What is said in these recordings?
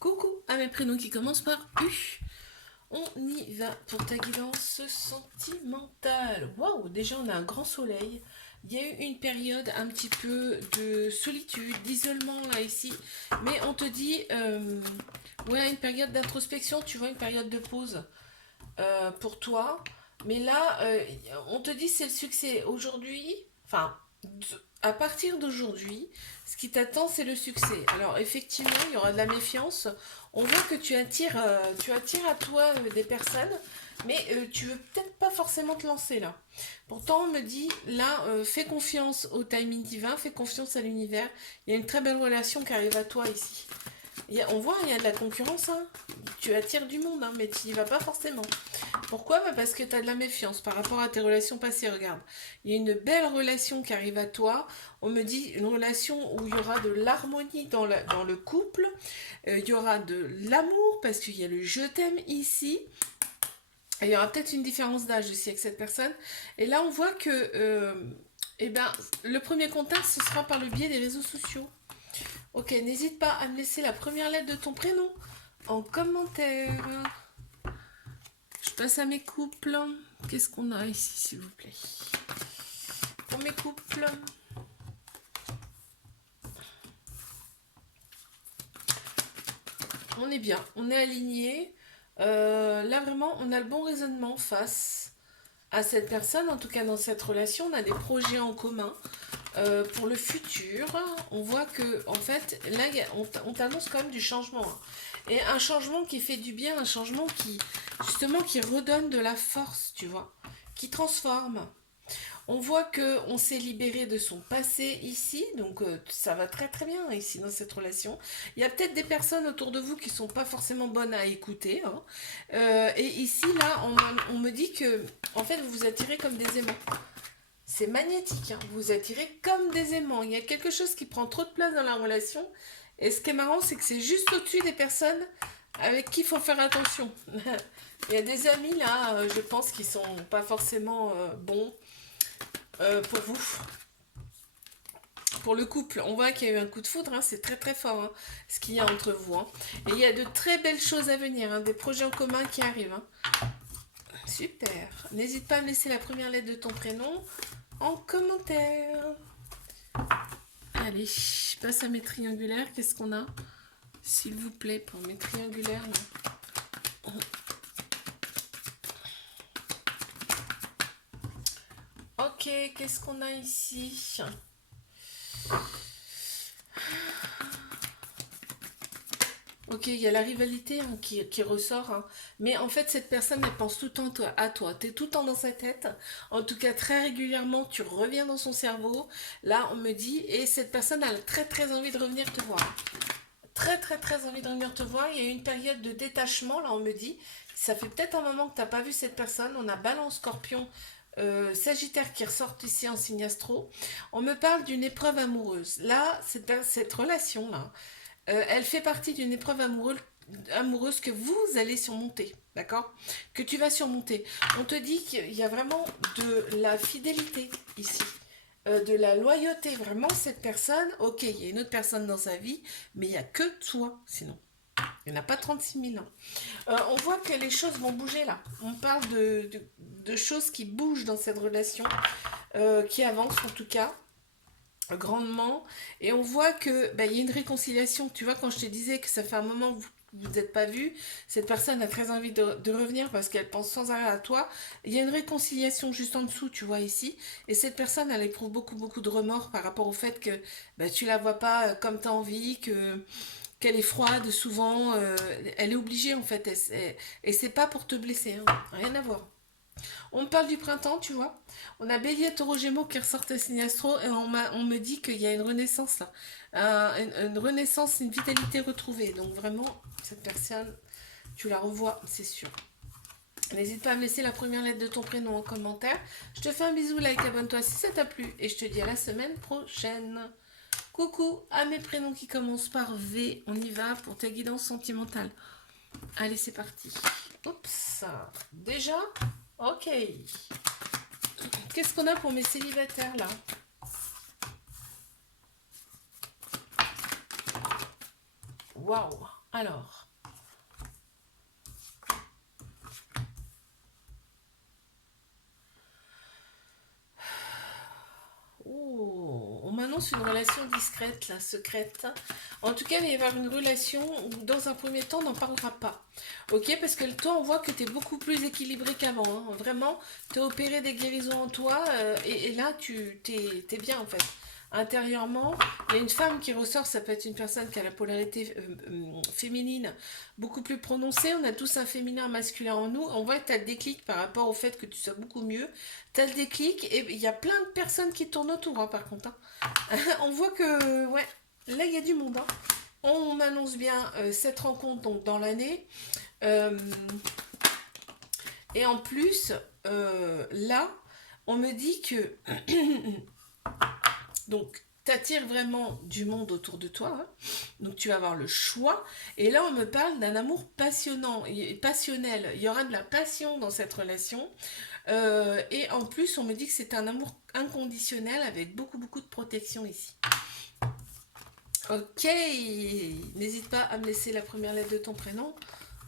Coucou à mes prénoms qui commencent par U. On y va pour ta guidance sentimentale. Waouh, déjà on a un grand soleil. Il y a eu une période un petit peu de solitude, d'isolement là ici. Mais on te dit, ouais, une période d'introspection, tu vois, une période de pause pour toi. Mais là, on te dit c'est le succès. Aujourd'hui, enfin, à partir d'aujourd'hui, ce qui t'attend, c'est le succès. Alors, effectivement, il y aura de la méfiance. On voit que tu attires à toi des personnes, mais tu veux peut-être pas forcément te lancer là. Pourtant, on me dit, là, fais confiance au timing divin, fais confiance à l'univers. Il y a une très belle relation qui arrive à toi ici. On voit, il y a de la concurrence, hein. Tu attires du monde, hein, mais tu n'y vas pas forcément. Pourquoi? Bah parce que tu as de la méfiance par rapport à tes relations passées. Regarde, il y a une belle relation qui arrive à toi. On me dit une relation où il y aura de l'harmonie dans le couple. Il y aura de l'amour parce qu'il y a le je t'aime ici. Et il y aura peut-être une différence d'âge aussi avec cette personne. Et là, on voit que eh ben, le premier contact, ce sera par le biais des réseaux sociaux. Ok, n'hésite pas à me laisser la première lettre de ton prénom en commentaire. Je passe à mes couples. Qu'est-ce qu'on a ici, s'il vous plaît? Pour mes couples. On est bien, on est aligné. Là, vraiment, on a le bon raisonnement face à cette personne. En tout cas, dans cette relation, on a des projets en commun. Pour le futur, on voit que, en fait, là, on t'annonce quand même du changement, hein. Et un changement qui fait du bien, un changement qui, justement, qui redonne de la force, tu vois, qui transforme. On voit que on s'est libéré de son passé ici, donc ça va très très bien ici dans cette relation. Il y a peut-être des personnes autour de vous qui sont pas forcément bonnes à écouter, hein. Et ici là, on me dit que en fait vous vous attirez comme des aimants. C'est magnétique, hein. Vous vous attirez comme des aimants. Il y a quelque chose qui prend trop de place dans la relation. Et ce qui est marrant, c'est que c'est juste au-dessus des personnes avec qui il faut faire attention. Il y a des amis là, je pense, qui sont pas forcément bons pour vous. Pour le couple, on voit qu'il y a eu un coup de foudre, hein, c'est très très fort, hein, ce qu'il y a entre vous, hein. Et il y a de très belles choses à venir, hein, des projets en commun qui arrivent, hein. Super. N'hésite pas à me laisser la première lettre de ton prénom en commentaire. Allez, je passe à mes triangulaires. Qu'est-ce qu'on a? S'il vous plaît, pour mes triangulaires. Là. Ok, qu'est-ce qu'on a ici? Ok, il y a la rivalité, hein, qui ressort, hein. Mais en fait, cette personne, elle pense tout le temps à toi. Tu es tout le temps dans sa tête. En tout cas, très régulièrement, tu reviens dans son cerveau. Là, on me dit, et cette personne a très très envie de revenir te voir. Très très très envie de revenir te voir. Il y a eu une période de détachement, là, on me dit. Ça fait peut-être un moment que tu n'as pas vu cette personne. On a Balance, Scorpion, Sagittaire qui ressortent ici en signe astro. On me parle d'une épreuve amoureuse. Là, cette relation-là, elle fait partie d'une épreuve amoureuse que vous allez surmonter, d'accord? Que tu vas surmonter. On te dit qu'il y a vraiment de la fidélité ici, de la loyauté. Vraiment, cette personne, ok, il y a une autre personne dans sa vie, mais il n'y a que toi, sinon. Il n'y en a pas 36 000 ans. On voit que les choses vont bouger là. On parle de choses qui bougent dans cette relation, qui avancent en tout cas grandement, et on voit que bah, il y a une réconciliation. Tu vois, quand je te disais que ça fait un moment que vous n'êtes pas vu, cette personne a très envie de revenir parce qu'elle pense sans arrêt à toi. Il y a une réconciliation juste en dessous, tu vois ici, et cette personne, elle éprouve beaucoup beaucoup de remords par rapport au fait que bah, tu la vois pas comme tu as envie, que qu'elle est froide souvent, elle est obligée en fait, et c'est pas pour te blesser, hein. Rien à voir. On me parle du printemps, tu vois. On a Bélier, Taureau, Gémeaux qui ressortent à signe astro, et on me dit qu'il y a une renaissance là. Une renaissance, une vitalité retrouvée. Donc vraiment, cette personne, tu la revois, c'est sûr. N'hésite pas à me laisser la première lettre de ton prénom en commentaire. Je te fais un bisou, like, abonne-toi si ça t'a plu, et je te dis à la semaine prochaine. Coucou à mes prénoms qui commencent par V. On y va pour ta guidance sentimentale. Allez, c'est parti. Oups. Déjà? Ok. Qu'est-ce qu'on a pour mes célibataires là? Waouh. Alors. Oh, on m'annonce une relation discrète, là, secrète. En tout cas, il va y avoir une relation où, dans un premier temps, on n'en parlera pas. Ok, parce que toi, on voit que tu es beaucoup plus équilibré qu'avant. Hein. Vraiment, tu as opéré des guérisons en toi et là, tu t'es bien, en fait. Intérieurement, il y a une femme qui ressort, ça peut être une personne qui a la polarité féminine beaucoup plus prononcée. On a tous un féminin, un masculin en nous. On voit que tu as le déclic par rapport au fait que tu sois beaucoup mieux. T'as le déclic et il y a plein de personnes qui tournent autour, hein, par contre. Hein. On voit que, ouais, là, il y a du monde. Hein. On m'annonce bien cette rencontre donc, dans l'année. Euh, et en plus, là, on me dit que donc t'attires vraiment du monde autour de toi. Hein. Donc tu vas avoir le choix. Et là, on me parle d'un amour passionnant et passionnel. Il y aura de la passion dans cette relation. Et en plus, on me dit que c'est un amour inconditionnel avec beaucoup, beaucoup de protection ici. Ok, n'hésite pas à me laisser la première lettre de ton prénom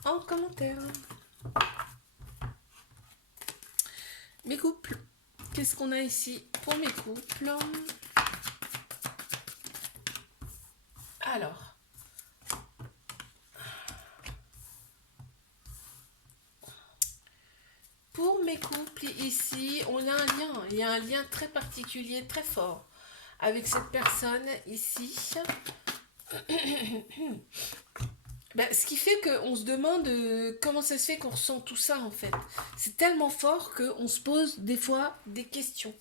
en commentaire. Mes couples, qu'est-ce qu'on a ici pour mes couples? Alors, pour mes couples ici, on a un lien. Il y a un lien très particulier, très fort avec cette personne ici. Ben, ce qui fait qu'on se demande comment ça se fait qu'on ressent tout ça en fait. C'est tellement fort qu'on se pose des fois des questions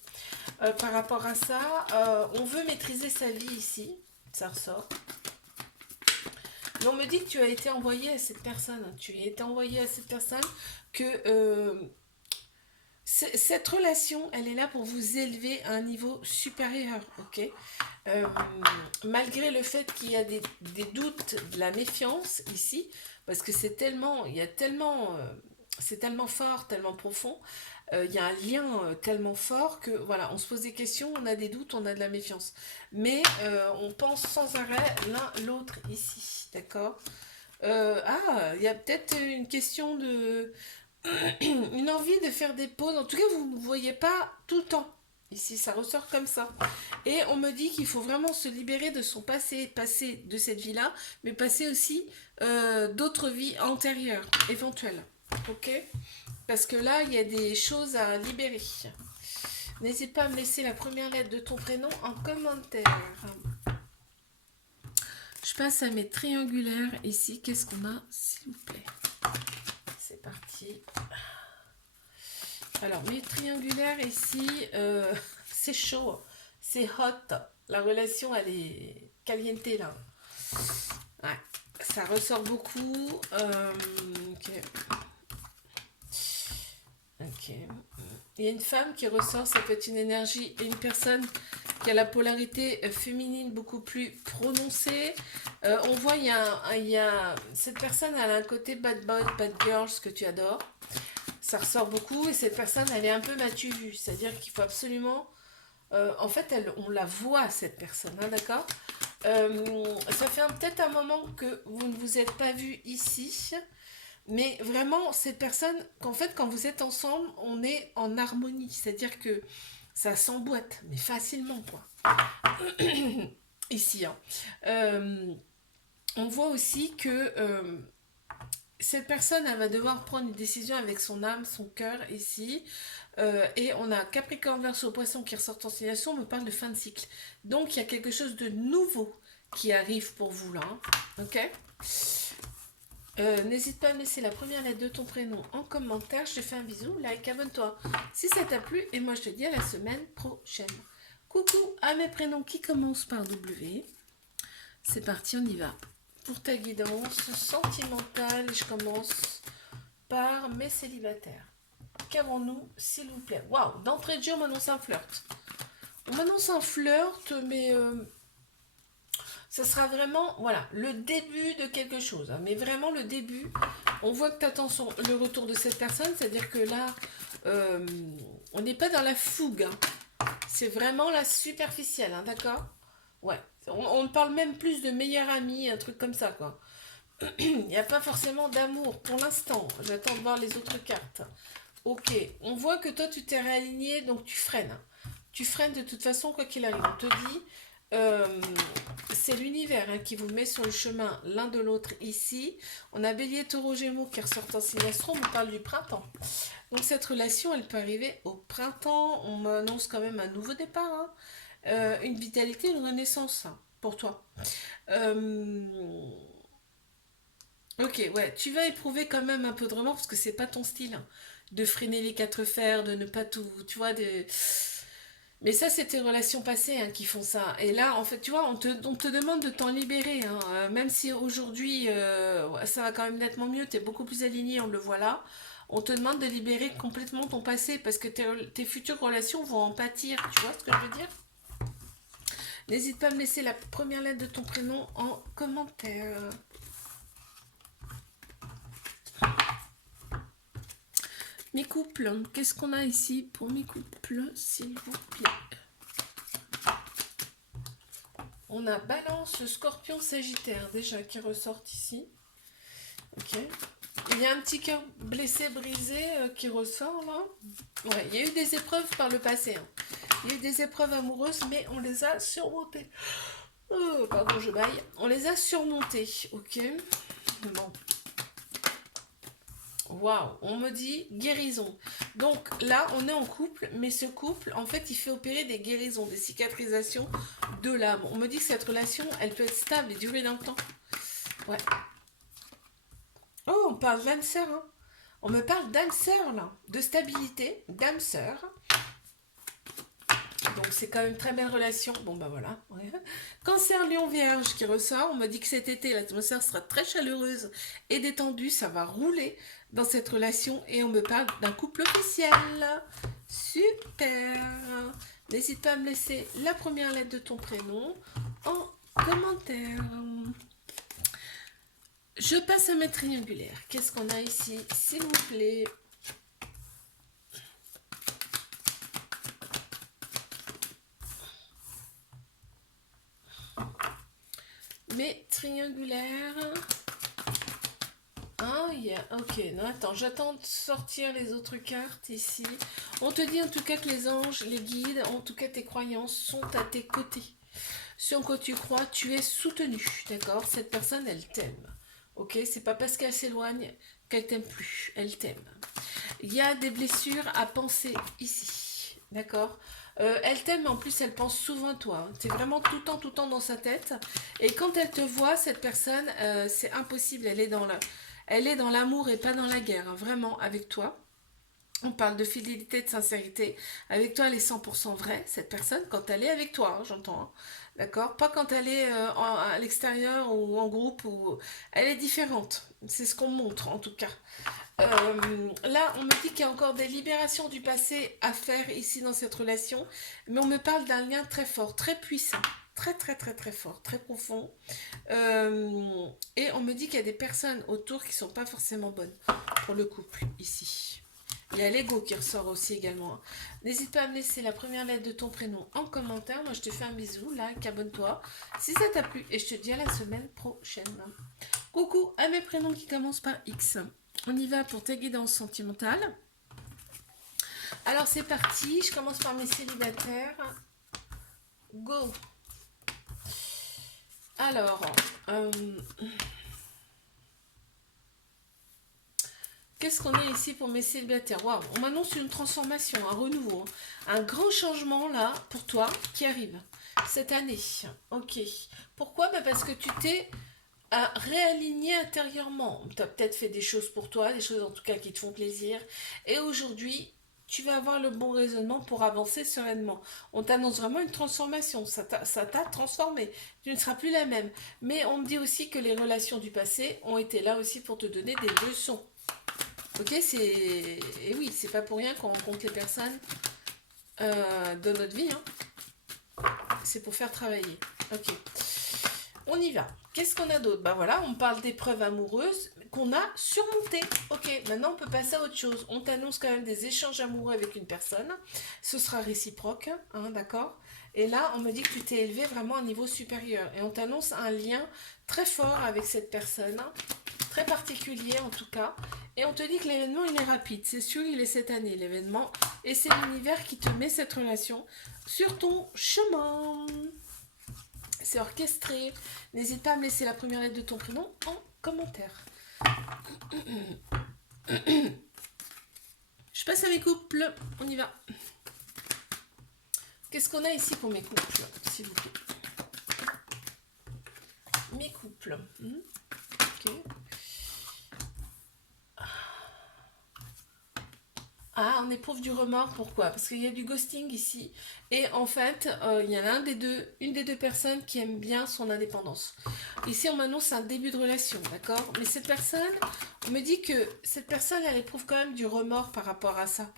par rapport à ça. On veut maîtriser sa vie ici, ça ressort. Mais on me dit que tu as été envoyé à cette personne. Tu as été envoyé à cette personne que cette relation, elle est là pour vous élever à un niveau supérieur, ok. Euh, Malgré le fait qu'il y a des doutes, de la méfiance ici, parce que c'est tellement, il y a tellement, c'est tellement fort, tellement profond, il y a un lien tellement fort que voilà, on se pose des questions, on a des doutes, on a de la méfiance, mais on pense sans arrêt l'un l'autre ici, d'accord. Il y a peut-être une question de une envie de faire des pauses. En tout cas, vous ne voyez pas tout le temps. Ici, ça ressort comme ça. Et on me dit qu'il faut vraiment se libérer de son passé, passer de cette vie-là, mais passer aussi d'autres vies antérieures, éventuelles. Ok. Parce que là, il y a des choses à libérer. N'hésite pas à me laisser la première lettre de ton prénom en commentaire. Je passe à mes triangulaires ici. Qu'est-ce qu'on a, s'il vous plaît? C'est parti. Alors, mes triangulaires ici, c'est chaud, c'est hot. La relation, elle est caliente là. Ouais, ça ressort beaucoup. Ok. Ok. Il y a une femme qui ressort, ça peut être une énergie, une personne qui a la polarité féminine beaucoup plus prononcée. On voit, cette personne, elle a un côté bad boy, bad girl, ce que tu adores. Ça ressort beaucoup et cette personne, elle est un peu matu vue. C'est-à-dire qu'il faut absolument... en fait, on la voit, cette personne, hein, d'accord. Ça fait peut-être un moment que vous ne vous êtes pas vu ici. Mais vraiment, cette personne, qu'en fait, quand vous êtes ensemble, on est en harmonie. C'est-à-dire que ça s'emboîte, mais facilement, quoi. Ici, hein. On voit aussi que cette personne, elle va devoir prendre une décision avec son âme, son cœur, ici. Et on a Capricorne, Verseau, Poisson qui ressortent en signation, on me parle de fin de cycle. Donc, il y a quelque chose de nouveau qui arrive pour vous, là. Hein. Ok. N'hésite pas à me laisser la première lettre de ton prénom en commentaire. Je te fais un bisou, like, abonne-toi si ça t'a plu. Et moi, je te dis à la semaine prochaine. Coucou à mes prénoms qui commencent par W. C'est parti, on y va. Pour ta guidance sentimentale, je commence par mes célibataires. Qu'avons-nous, s'il vous plaît? Waouh, d'entrée de jeu, on m'annonce un flirt. On m'annonce un flirt, mais... ça sera vraiment, voilà, le début de quelque chose. Hein, mais vraiment le début. On voit que tu attends le retour de cette personne. C'est-à-dire que là, on n'est pas dans la fougue. Hein. C'est vraiment la superficielle, hein, d'accord. Ouais. On parle même plus de meilleur ami, un truc comme ça, quoi. Il n'y a pas forcément d'amour pour l'instant. J'attends de voir les autres cartes. Ok, on voit que toi tu t'es réaligné, donc tu freines. Tu freines de toute façon, quoi qu'il arrive. On te dit, euh, c'est l'univers hein, qui vous met sur le chemin l'un de l'autre ici. On a Bélier, Taureau, Gémeaux qui ressortent en signe astro, on parle du printemps. Donc cette relation, elle peut arriver au printemps. On m'annonce quand même un nouveau départ, hein. Une vitalité, une renaissance hein, pour toi. Euh, Ok, ouais, tu vas éprouver quand même un peu de remords parce que c'est pas ton style hein, de freiner les quatre fers, de ne pas tout, tu vois, mais ça c'est tes relations passées hein, qui font ça. Et là, en fait, tu vois, on te demande de t'en libérer, hein, même si aujourd'hui ouais, ça va quand même nettement mieux, t'es beaucoup plus aligné, on le voit là. On te demande de libérer complètement ton passé parce que tes futures relations vont en pâtir, tu vois ce que je veux dire? N'hésite pas à me laisser la première lettre de ton prénom en commentaire. Mes couples, qu'est-ce qu'on a ici pour mes couples, s'il vous plaît? On a Balance, Scorpion, Sagittaire déjà qui ressortent ici. Ok. Il y a un petit cœur blessé, brisé qui ressort là. Ouais, il y a eu des épreuves par le passé. Hein. Il y a eu des épreuves amoureuses, mais on les a surmontées. Oh, pardon, je baille. On les a surmontées. Ok. Bon. Waouh, on me dit guérison. Donc là, on est en couple, mais ce couple, en fait, il fait opérer des guérisons, des cicatrisations de l'âme. On me dit que cette relation, elle peut être stable et durer dans le temps. Ouais. Oh, on parle d'âme sœur, hein. On me parle d'âme sœur, là. De stabilité, d'âme sœur. Donc c'est quand même une très belle relation. Bon bah voilà. Ouais. Cancer, Lion, Vierge qui ressort. On me dit que cet été l'atmosphère sera très chaleureuse et détendue. Ça va rouler dans cette relation et on me parle d'un couple officiel. Super. N'hésite pas à me laisser la première lettre de ton prénom en commentaire. Je passe à ma triangulaire. Qu'est-ce qu'on a ici, s'il vous plaît? Mes triangulaires. Ah, ok, non, attends, j'attends de sortir les autres cartes ici. On te dit en tout cas que les anges, les guides, en tout cas tes croyances sont à tes côtés. Sur quoi tu crois, tu es soutenu, d'accord? Cette personne, elle t'aime. Ok, c'est pas parce qu'elle s'éloigne qu'elle t'aime plus, elle t'aime. Il y a des blessures à penser ici, d'accord? Elle t'aime, mais en plus, elle pense souvent à toi. Tu es vraiment tout le temps dans sa tête. Et quand elle te voit, cette personne, c'est impossible. Elle est dans l'amour et pas dans la guerre, hein, vraiment, avec toi. On parle de fidélité, de sincérité. Avec toi, elle est 100% vraie, cette personne, quand elle est avec toi, hein, j'entends. Hein. D'accord? Pas quand elle est à l'extérieur ou en groupe. Elle est différente. C'est ce qu'on montre, en tout cas. Là, on me dit qu'il y a encore des libérations du passé à faire ici dans cette relation, mais on me parle d'un lien très fort, très puissant, très fort, très profond. Et on me dit qu'il y a des personnes autour qui sont pas forcément bonnes pour le couple ici. Il y a l'ego qui ressort aussi également. N'hésite pas à me laisser la première lettre de ton prénom en commentaire. Moi, je te fais un bisou, like, abonne-toi si ça t'a plu et je te dis à la semaine prochaine. Coucou à mes prénoms qui commencent par X. On y va pour ta guidance sentimentale. Alors c'est parti, je commence par mes célibataires. Go. Alors, qu'est-ce qu'on a ici pour mes célibataires? Waouh, on m'annonce une transformation, un renouveau, hein. Un grand changement là pour toi qui arrive cette année. Ok. Pourquoi? Bah parce que tu t'es réaligné intérieurement. Tu as peut-être fait des choses pour toi, des choses en tout cas qui te font plaisir. Et aujourd'hui, tu vas avoir le bon raisonnement pour avancer sereinement. On t'annonce vraiment une transformation. Ça t'a transformé. Tu ne seras plus la même. Mais on me dit aussi que les relations du passé ont été là aussi pour te donner des leçons. Ok, et oui, c'est pas pour rien qu'on rencontre les personnes dans notre vie. Hein. C'est pour faire travailler. Ok. On y va. Qu'est-ce qu'on a d'autre? Ben voilà, on parle d'épreuves amoureuses qu'on a surmontées. Ok, maintenant on peut passer à autre chose. On t'annonce quand même des échanges amoureux avec une personne. Ce sera réciproque, hein, d'accord? Et là, on me dit que tu t'es élevé vraiment à un niveau supérieur. Et on t'annonce un lien très fort avec cette personne, hein, très particulier en tout cas. Et on te dit que l'événement, il est rapide. C'est sûr, il est cette année, l'événement. Et c'est l'univers qui te met cette relation sur ton chemin. C'est orchestré. N'hésite pas à me laisser la première lettre de ton prénom en commentaire. Je passe à mes couples. On y va. Qu'est-ce qu'on a ici pour mes couples, s'il vous plaît? Mes couples. Ok. Ah, on éprouve du remords, pourquoi? Parce qu'il y a du ghosting ici. Et en fait, il y en a une des deux personnes qui aime bien son indépendance. Ici, on m'annonce un début de relation, d'accord? Mais cette personne, on me dit que cette personne, elle éprouve quand même du remords par rapport à ça.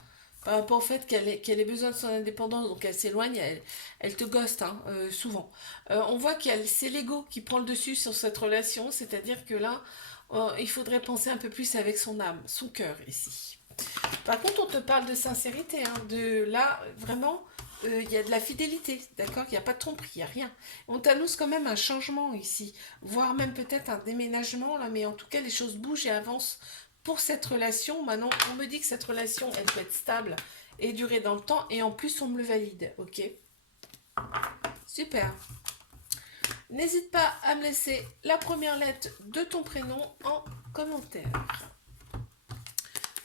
Par rapport au fait qu'elle ait besoin de son indépendance, donc elle s'éloigne, elle te ghoste, hein, souvent. On voit c'est l'ego qui prend le dessus sur cette relation, c'est-à-dire que là, il faudrait penser un peu plus avec son âme, son cœur ici. Par contre, on te parle de sincérité, hein, de là, vraiment, il y a de la fidélité, d'accord? Il n'y a pas de tromperie, il n'y a rien. On t'annonce quand même un changement ici, voire même peut-être un déménagement, là, mais en tout cas, les choses bougent et avancent pour cette relation. Maintenant, on me dit que cette relation, elle peut être stable et durer dans le temps, et en plus, on me le valide, ok? Super. N'hésite pas à me laisser la première lettre de ton prénom en commentaire.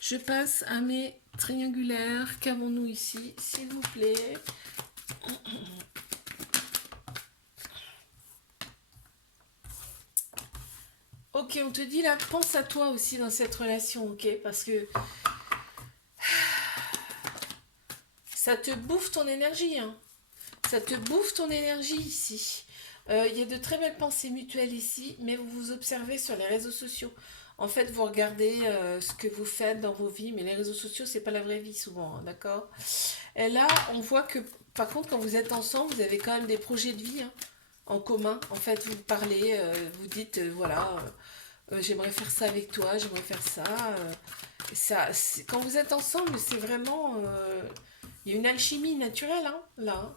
Je passe à mes triangulaires. Qu'avons-nous ici, s'il vous plaît? Ok, on te dit là, pense à toi aussi dans cette relation, ok? Parce que ça te bouffe ton énergie, hein. Ça te bouffe ton énergie ici. Il y a de très belles pensées mutuelles ici, mais vous vous observez sur les réseaux sociaux. En fait, vous regardez ce que vous faites dans vos vies, mais les réseaux sociaux, c'est pas la vraie vie souvent, hein, d'accord? Et là, on voit que, par contre, quand vous êtes ensemble, vous avez quand même des projets de vie, hein, en commun. En fait, vous parlez, vous dites, voilà, j'aimerais faire ça avec toi, j'aimerais faire ça. Quand vous êtes ensemble, c'est vraiment, il y a une alchimie naturelle, hein, là, hein.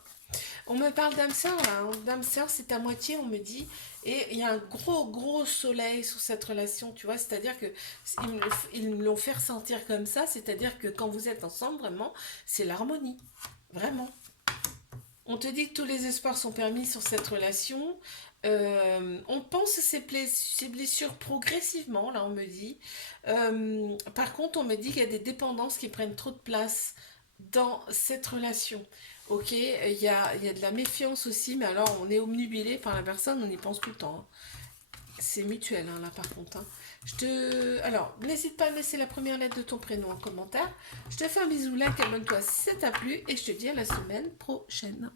On me parle d'âme sœur, là, hein. D'âme sœur, c'est à moitié, on me dit. Et il y a un gros soleil sur cette relation, tu vois. C'est-à-dire que ils me l'ont fait ressentir comme ça. C'est-à-dire que quand vous êtes ensemble, vraiment, c'est l'harmonie. Vraiment. On te dit que tous les espoirs sont permis sur cette relation. On pense ces blessures progressivement, là, on me dit. Par contre, on me dit qu'il y a des dépendances qui prennent trop de place dans cette relation. Ok, il y a de la méfiance aussi, mais alors on est obnubilé par la personne, on y pense tout le temps, hein. C'est mutuel, hein, là, par contre, hein. Alors, n'hésite pas à me laisser la première lettre de ton prénom en commentaire. Je te fais un bisou, like, abonne-toi si ça t'a plu, et je te dis à la semaine prochaine.